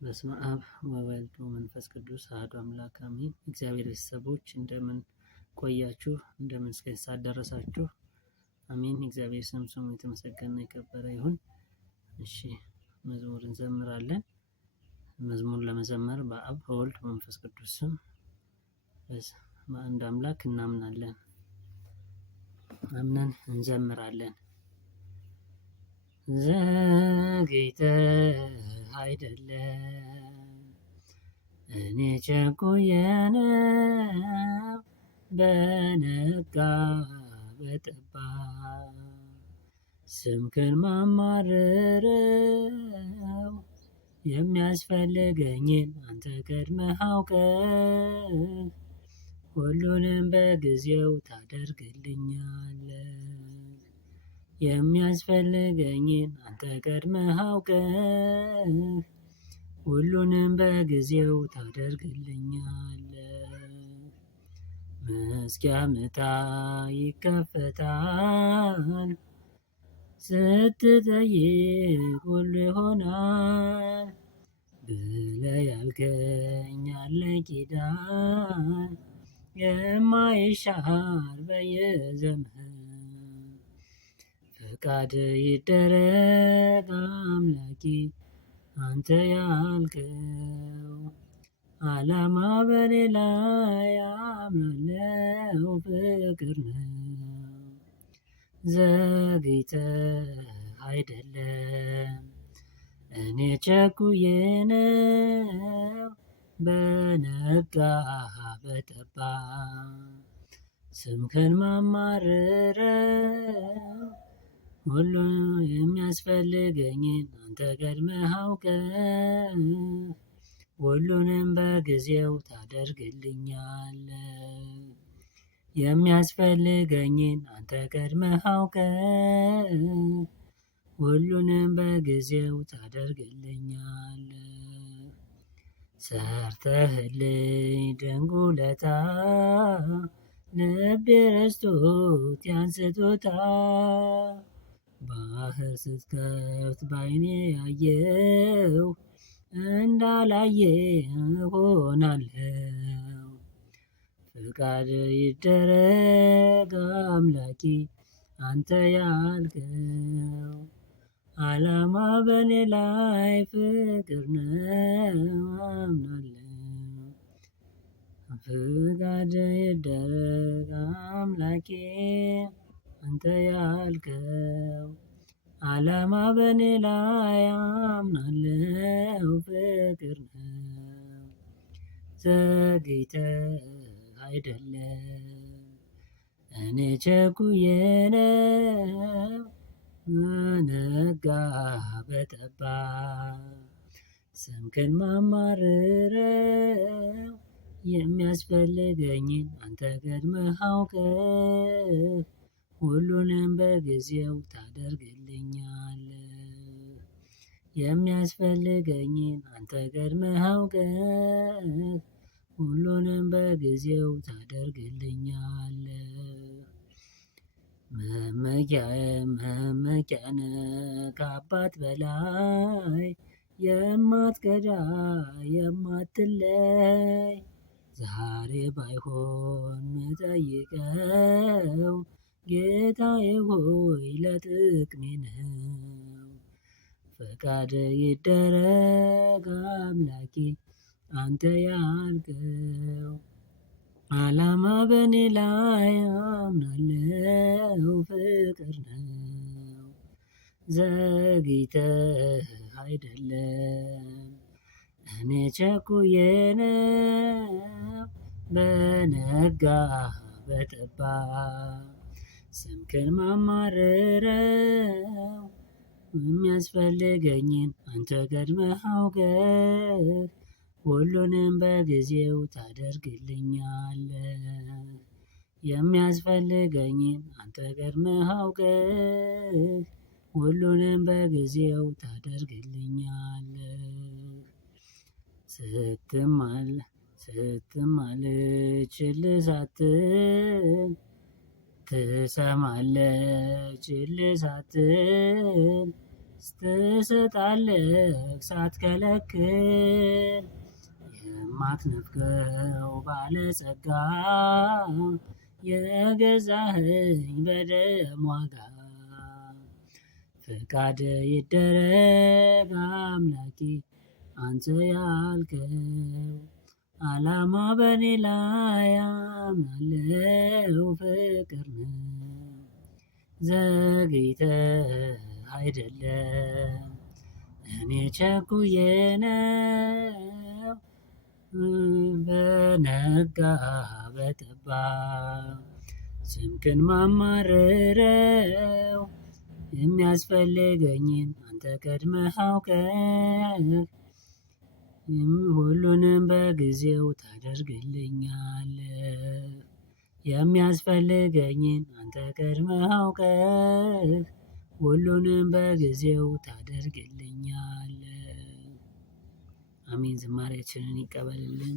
በስመ አብ ወወልድ ወመንፈስ ቅዱስ አሐዱ አምላክ አሜን። እግዚአብሔር ቤተሰቦች እንደምን ቆያችሁ? እንደምን እስከ ሰዓት ደረሳችሁ? አሜን። እግዚአብሔር ስሙ የተመሰገነ የከበረ ይሁን። እሺ፣ መዝሙር እንዘምራለን። መዝሙር ለመዘመር በአብ በወልድ በመንፈስ ቅዱስ ስም በአንድ አምላክ እናምናለን። አምነን እንዘምራለን። ዘግይተህ አይደለም እኔ ቸኩዬ ነው፣ በነጋ በጠባ ስምህን ማማርረው የሚያስፈልገኝን አንተ ቀድመህ አውቀህ ሁሉንም በጊዜው ታደርግልኛለህ። የሚያስፈልገኝን አንተ ቀድመህ አውቀህ ሁሉንም በጊዜው ታደርግልኛለህ። መዝጊያ ምታ ይከፈታል፣ ስትጠይቅ ሁሉ ይሆናል ብለህ ያልከኝ አለ ኪዳን የማይሻር በየዘመን ፈቃድ ይደረግ አምላኬ አንተ ያልከው ዓላማ በኔ ላይ አምናለው ፍቅር ነው። ዘግይተህ አይደለም እኔ ቸኩዬ ነው፣ በነጋ በጠባ ስምህን ማማርረው ሁሉ የሚያስፈልገኝን አንተ ቀድመህ አውቀህ ሁሉንም በጊዜው ታደርግልኛለህ። የሚያስፈልገኝን አንተ ቀድመህ አውቀህ ሁሉንም በጊዜው ታደርግልኛለህ። ሰርተህልኝ ድንቅ ውለታ ልቤ ረስቶት ያን ስጦታ ባህር ስትከፍት ባይኔ ያየው እንዳላየ እሆናለሁ። ፍቃድ ይደረግ አምላኬ አንተ ያልከው ዓላማ በኔ ላይ ፍቅር ነው አምናለሁ። ፍቃድ ይደረግ አምላኬ አንተ ያልከው ዓላማ በኔ ላይ አምናለው ፍቅር ነው። ዘግይተህ አይደለም እኔ ቸኩዬ ነው፣ በነጋ በጠባ ስምህን ማማርረው የሚያስፈልገኝን አንተ ቀድመህ አውቀህ ሁሉንም በጊዜው ታደርግልኛለህ። የሚያስፈልገኝን አንተ ቀድመህ አውቀህ ሁሉንም በጊዜው ታደርግልኛለህ። መመኪያ ነህ ከአባት በላይ የማትከዳ የማትለይ ዛሬ ባይሆን ምጠይቀው ጌታዬ ሆይ ለጥቅሜ ነው። ፈቃድ ይደረግ አምላኬ አንተ ያልከው ዓላማ በኔ ላይ አምናለው ፍቅር ነው። ዘግይተህ አይደለም እኔ ቸኩዬ ነው፣ በነጋ በጠባ ስምህን ማማርረው የሚያስፈልገኝን አንተ ቀድመህ አውቀህ ሁሉንም በጊዜው ታደርግልኛለህ። የሚያስፈልገኝን አንተ ቀድመህ አውቀህ ሁሉንም በጊዜው ታደርግልኛለህ። ስትማል ችል ሳትል ትሰማለህ ችል ሳትል ትሰጣለህ ሳትከለክል የማትነፍገው ባለጸጋ የገዛኸኝ በደም ዋጋ ፈቃድ ይደረግ አምላኬ አንተ ያልከው ዓላማ በኔ ላይ አምናለው ፍቅር ነው። ዘግይተህ አይደለም እኔ ቸኩዬ ነው በነጋ በጠባ ስምክን ማማርረው የሚያስፈልገኝን አንተ ቀድመህ አውቀህ ሁሉንም በጊዜው ታደርግልኛለህ። የሚያስፈልገኝን አንተ ቀድመህ አውቀህ ሁሉንም በጊዜው ታደርግልኛለህ። አሜን። ዝማሬያችንን ይቀበልልን።